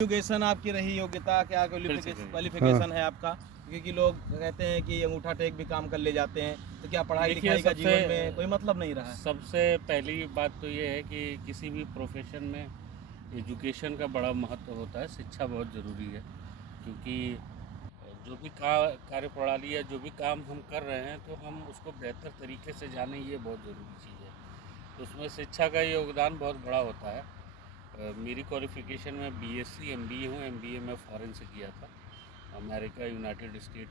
Education आपकी रही, योग्यता क्या क्वालिफिकेशन है आपका? क्योंकि लोग कहते हैं कि अंगूठा टेक भी काम कर ले जाते हैं, तो क्या पढ़ाई देखिए, लिखाई का जीवन में कोई मतलब नहीं रहा है? सबसे पहली बात तो ये है कि किसी भी प्रोफेशन में एजुकेशन का बड़ा महत्व होता है। शिक्षा बहुत ज़रूरी है, क्योंकि जो भी कार्य प्रणाली या जो भी काम हम कर रहे हैं तो हम उसको बेहतर तरीके से जानें, ये बहुत ज़रूरी चीज़ है। तो उसमें शिक्षा का योगदान बहुत बड़ा होता है। मेरी क्वालिफ़िकेशन में बीएससी एमबीए हूँ। एमबीए मैं फ़ॉरेन से किया था, अमेरिका, यूनाइटेड स्टेट।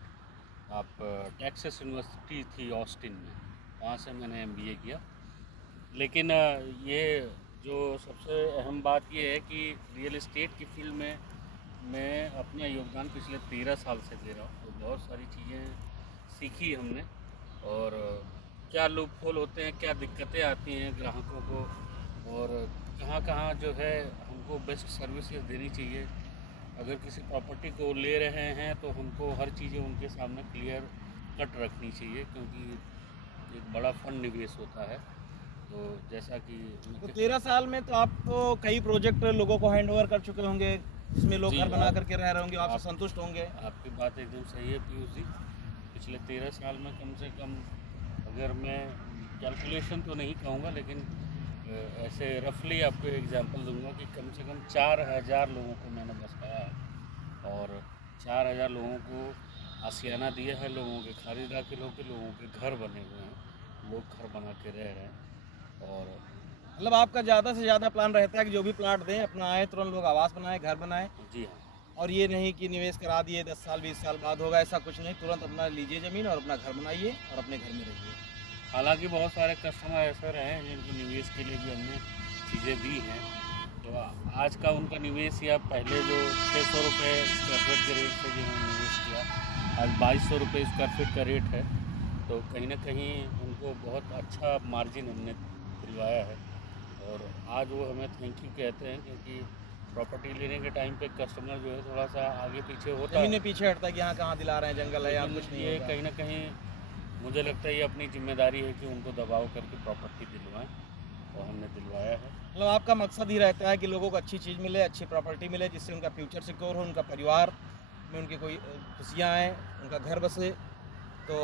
आप टेक्सास यूनिवर्सिटी थी ऑस्टिन में, वहाँ से मैंने एमबीए किया। लेकिन ये जो सबसे अहम बात ये है कि रियल एस्टेट की फील्ड में मैं अपना योगदान पिछले 13 साल से दे रहा हूँ। तो बहुत सारी चीज़ें सीखी हमने, और क्या लूपहोल होते हैं, क्या दिक्कतें आती हैं ग्राहकों को, और कहाँ कहाँ जो है हमको बेस्ट सर्विसेज देनी चाहिए। अगर किसी प्रॉपर्टी को ले रहे हैं तो हमको हर चीज़ें उनके सामने क्लियर कट रखनी चाहिए, क्योंकि एक बड़ा फंड निवेश होता है। तो जैसा कि तो 13 साल में तो आप तो कई प्रोजेक्ट लोगों को हैंड ओवर कर चुके होंगे, जिसमें लोग जी, घर बना करके रह रहे होंगे, आपसे संतुष्ट होंगे। आपकी बात एकदम सही है पीयूष जी। पिछले 13 साल में कम से कम, अगर मैं कैलकुलेशन तो नहीं कहूँगा, लेकिन ऐसे रफली आपको एग्जांपल दूंगा कि कम से कम 4000 लोगों को मैंने बसाया है, और 4000 लोगों को आशियाना दिया है। लोगों के खाली दाखिलों के, लोगों के घर बने हुए हैं, लोग घर बना के रह रहे हैं। और मतलब आपका ज़्यादा से ज़्यादा प्लान रहता है कि जो भी प्लाट दें अपना आए तुरंत लोग आवास बनाएं, घर बनाएं, जी हाँ, और ये नहीं कि निवेश करा दिए 10 साल 20 साल बाद होगा, ऐसा कुछ नहीं। तुरंत अपना लीजिए ज़मीन और अपना घर बनाइए और अपने घर में रहिए। हालांकि बहुत सारे कस्टमर ऐसे रहे हैं जिनको निवेश के लिए भी हमने चीज़ें दी हैं। तो आज का उनका निवेश, या पहले जो 600 रुपये स्क्वायर फीट के रेट से जिन्होंने निवेश किया, आज 2200 रुपये स्क्वायर फीट का रेट है। तो कहीं ना कहीं उनको बहुत अच्छा मार्जिन हमने दिलवाया है, और आज वो हमें थैंक यू कहते हैं, क्योंकि प्रॉपर्टी लेने के टाइम पे कस्टमर जो है थोड़ा सा आगे पीछे होता है। ज़मीनें पीछे हटता है कि यहाँ कहाँ दिला रहे हैं, जंगल है, यहाँ लेकिन कुछ नहीं ये होगा। कहीं ना कहीं मुझे लगता है ये अपनी जिम्मेदारी है कि उनको दबाव करके प्रॉपर्टी दिलवाएं, और हमने दिलवाया है। मतलब आपका मकसद ही रहता है कि लोगों को अच्छी चीज़ मिले, अच्छी प्रॉपर्टी मिले, जिससे उनका फ्यूचर सिक्योर हो, उनका परिवार में उनकी कोई खुशियाँ आएँ, उनका घर बसे। तो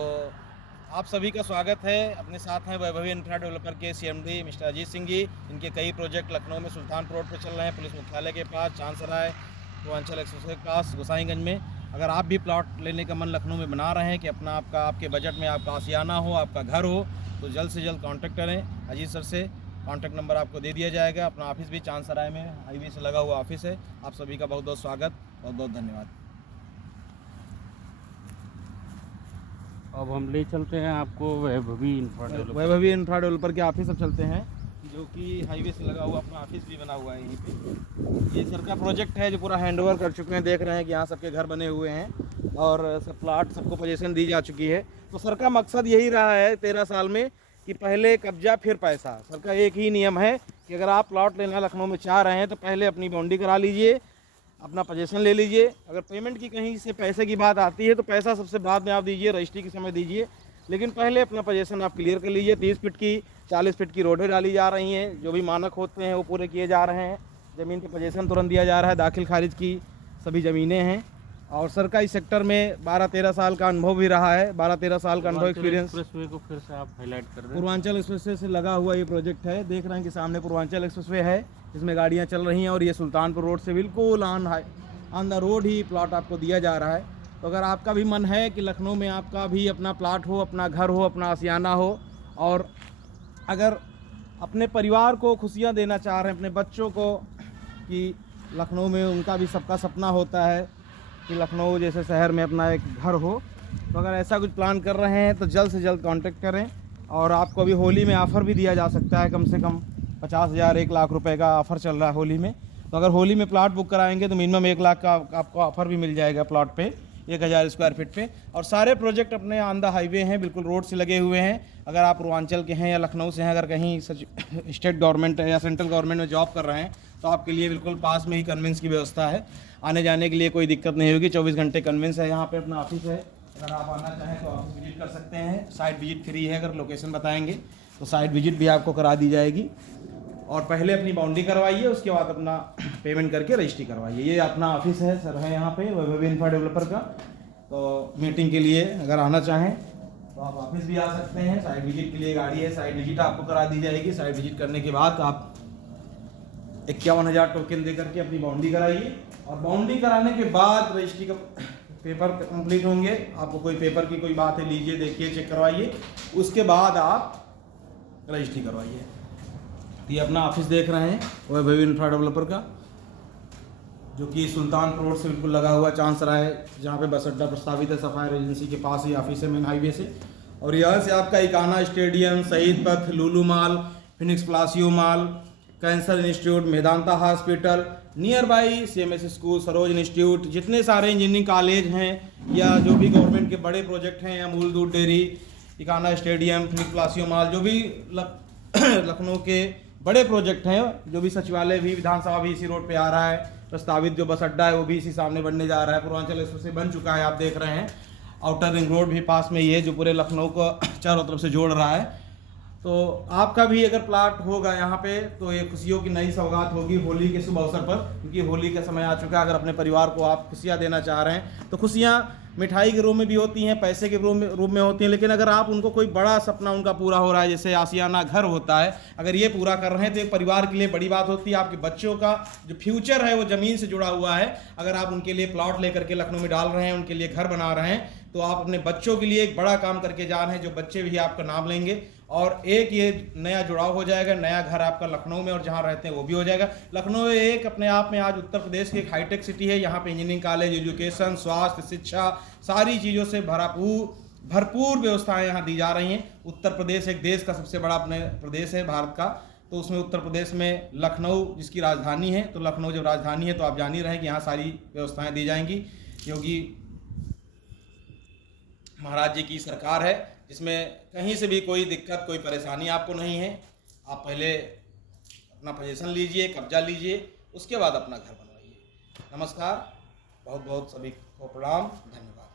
आप सभी का स्वागत है। अपने साथ हैं वैभवी इंफ्रा डेवलपर के सीएमडी मिस्टर अजीत सिंह जी। इनके कई प्रोजेक्ट लखनऊ में सुल्तानपुर रोड पर चल रहे हैं, पुलिस मुख्यालय के पास, चांदसराय, पूर्वांचल एक्सप्रेस के पास, गोसाईगंज में। अगर आप भी प्लॉट लेने का मन लखनऊ में बना रहे हैं कि अपना आपका आपके बजट में आपका आशियाना हो, आपका घर हो, तो जल्द से जल्द कांटेक्ट करें अजीत सर से। कांटेक्ट नंबर आपको दे दिया जाएगा। अपना ऑफिस भी चांदसराय में हाईवे से लगा हुआ ऑफिस है। आप सभी का बहुत बहुत स्वागत, बहुत बहुत धन्यवाद। अब हम ले चलते हैं आपको वैभवी इंफ्रा डेवलपर के ऑफिस अब चलते हैं, जो कि हाईवे से लगा हुआ अपना ऑफिस भी बना हुआ है यहीं पे। ये सर का प्रोजेक्ट है जो पूरा हैंडओवर कर चुके हैं। देख रहे हैं कि यहाँ सबके घर बने हुए हैं और सब प्लाट सबको पोजीशन दी जा चुकी है। तो सर का मकसद यही रहा है 13 साल में कि पहले कब्जा फिर पैसा। सर का एक ही नियम है कि अगर आप प्लॉट लेना लखनऊ में चाह रहे हैं तो पहले अपनी बाउंड्री करा लीजिए, अपना पोजीशन ले लीजिए। अगर पेमेंट की कहीं से पैसे की बात आती है तो पैसा सबसे बाद में आप दीजिए, रजिस्ट्री के समय दीजिए, लेकिन पहले अपना पोजीशन आप क्लियर कर लीजिए। 30 फीट की 40 फीट की रोडें डाली जा रही हैं, जो भी मानक होते हैं वो पूरे किए जा रहे हैं। ज़मीन पे पोजीशन तुरंत दिया जा रहा है, दाखिल खारिज की सभी ज़मीनें हैं। और सर का इस सेक्टर में 12-13 साल का अनुभव भी रहा है। 12-13 साल का अनुभव एक्सपीरियंस। एक्सप्रेसवे को फिर से आप हाईलाइट कर दें। पूर्वांचल एक्सप्रेसवे से लगा हुआ ये प्रोजेक्ट है। देख रहे हैं कि सामने पूर्वांचल एक्सप्रेसवे है, जिसमें गाड़ियाँ चल रही हैं, और ये सुल्तानपुर रोड से बिल्कुल on the road he plot आपको दिया जा रहा है। तो अगर आपका भी मन है कि लखनऊ में आपका भी अपना प्लॉट हो, अपना घर हो, अपना आशियाना हो, और अगर अपने परिवार को खुशियां देना चाह रहे हैं, अपने बच्चों को, कि लखनऊ में उनका भी सबका सपना होता है कि लखनऊ जैसे शहर में अपना एक घर हो, तो अगर ऐसा कुछ प्लान कर रहे हैं तो जल्द से जल्द कांटेक्ट करें। और आपको अभी होली में ऑफ़र भी दिया जा सकता है, कम से कम 50,000 1 लाख रुपए का ऑफ़र चल रहा है होली में। तो अगर होली में प्लाट बुक कराएंगे तो मिनिमम 1 लाख का आपको ऑफ़र भी मिल जाएगा प्लॉट पे, 1000 स्क्वायर फीट पे। और सारे प्रोजेक्ट अपने ऑन द हाईवे हैं, बिल्कुल रोड से लगे हुए हैं। अगर आप पूर्वांचल के हैं या लखनऊ से हैं, अगर कहीं स्टेट गवर्नमेंट या सेंट्रल गवर्नमेंट में जॉब कर रहे हैं, तो आपके लिए बिल्कुल पास में ही कन्वेंस की व्यवस्था है। आने जाने के लिए कोई दिक्कत नहीं होगी, 24 घंटे कन्वेंस है। यहाँ पे अपना ऑफिस है, अगर आप आना चाहें तो ऑफिस विजिट कर सकते हैं। साइट विजिट फ्री है, अगर लोकेशन बताएंगे तो साइट विजिट भी आपको करा दी जाएगी। और पहले अपनी बाउंड्री करवाइए, उसके बाद अपना पेमेंट करके रजिस्ट्री करवाइए। ये अपना ऑफिस है सर, है यहाँ पे वैभव इंफ्रा डेवलपर का। तो मीटिंग के लिए अगर आना चाहें तो आप ऑफिस भी आ सकते हैं। साइट विजिट के लिए गाड़ी है, साइट विजिट आपको करा दी जाएगी। साइट विजिट करने के बाद आप 51,000 टोकन दे करके अपनी बाउंड्री कराइए, और बाउंड्री कराने के बाद रजिस्ट्री का पेपर कंप्लीट होंगे। आपको कोई पेपर की कोई बात है, लीजिए, देखिए, चेक करवाइए, उसके बाद आप रजिस्ट्री करवाइए। ये अपना ऑफिस देख रहे हैं वैभव इंफ्रा डेवलपर का, जो कि सुल्तानपुर रोड से बिल्कुल लगा हुआ चांसराय, जहाँ पे बस अड्डा प्रस्तावित है, सफायर एजेंसी के पास ही ऑफिस है मेन हाईवे से। और यहाँ से आपका Ekana stadium, Shaheed Path, Lulu mall, Phoenix Palassio mall, cancer institute, Medanta hospital, near by CMS school, Saroj institute, जितने सारे इंजीनियरिंग कॉलेज हैं या जो भी गवर्नमेंट के बड़े प्रोजेक्ट हैं, अमूल दूध dairy, Ekana stadium, Phoenix Palassio mall, जो भी लखनऊ के बड़े प्रोजेक्ट हैं, जो भी सचिवालय भी, विधानसभा भी इसी रोड पे आ रहा है, प्रस्तावित जो बस अड्डा है वो भी इसी सामने बनने जा रहा है, पूर्वांचल एक्सप्रेस बन चुका है, आप देख रहे हैं। आउटर रिंग रोड भी पास में ही है, जो पूरे लखनऊ को चारों तरफ से जोड़ रहा है। तो आपका भी अगर प्लाट होगा यहाँ पे तो ये खुशियों की नई सौगात होगी होली के शुभ अवसर पर, क्योंकि होली का समय आ चुका है। अगर अपने परिवार को आप खुशियाँ देना चाह रहे हैं तो खुशियाँ मिठाई के रूप में भी होती हैं, पैसे के रूप में होती हैं, लेकिन अगर आप उनको कोई बड़ा सपना उनका पूरा हो रहा है, जैसे आशियाना घर होता है, अगर ये पूरा कर रहे हैं तो एक परिवार के लिए बड़ी बात होती है। आपके बच्चों का जो फ्यूचर है वो ज़मीन से जुड़ा हुआ है। अगर आप उनके लिए प्लॉट लेकर के लखनऊ में डाल रहे हैं, उनके लिए घर बना रहे हैं, तो आप अपने बच्चों के लिए एक बड़ा काम करके जा रहे हैं, जो बच्चे भी आपका नाम लेंगे, और एक ये नया जुड़ाव हो जाएगा। नया घर आपका लखनऊ में, और जहाँ रहते हैं वो भी हो जाएगा। लखनऊ एक अपने आप में आज उत्तर प्रदेश की एक हाईटेक सिटी है। यहाँ पे इंजीनियरिंग कॉलेज, एजुकेशन, स्वास्थ्य, शिक्षा, सारी चीज़ों से भरपूर व्यवस्थाएं यहाँ दी जा रही हैं। उत्तर प्रदेश एक देश का सबसे बड़ा अपने प्रदेश है भारत का, तो उसमें उत्तर प्रदेश में लखनऊ जिसकी राजधानी है, तो लखनऊ जब राजधानी है तो आप जान ही रहे हैं कि यहाँ सारी व्यवस्थाएँ दी जाएंगी। योगी महाराज जी की सरकार है, जिसमें कहीं से भी कोई दिक्कत, कोई परेशानी आपको नहीं है। आप पहले अपना पोजीशन लीजिए, कब्जा लीजिए, उसके बाद अपना घर बनवाइए। नमस्कार, बहुत बहुत सभी को प्रणाम, धन्यवाद।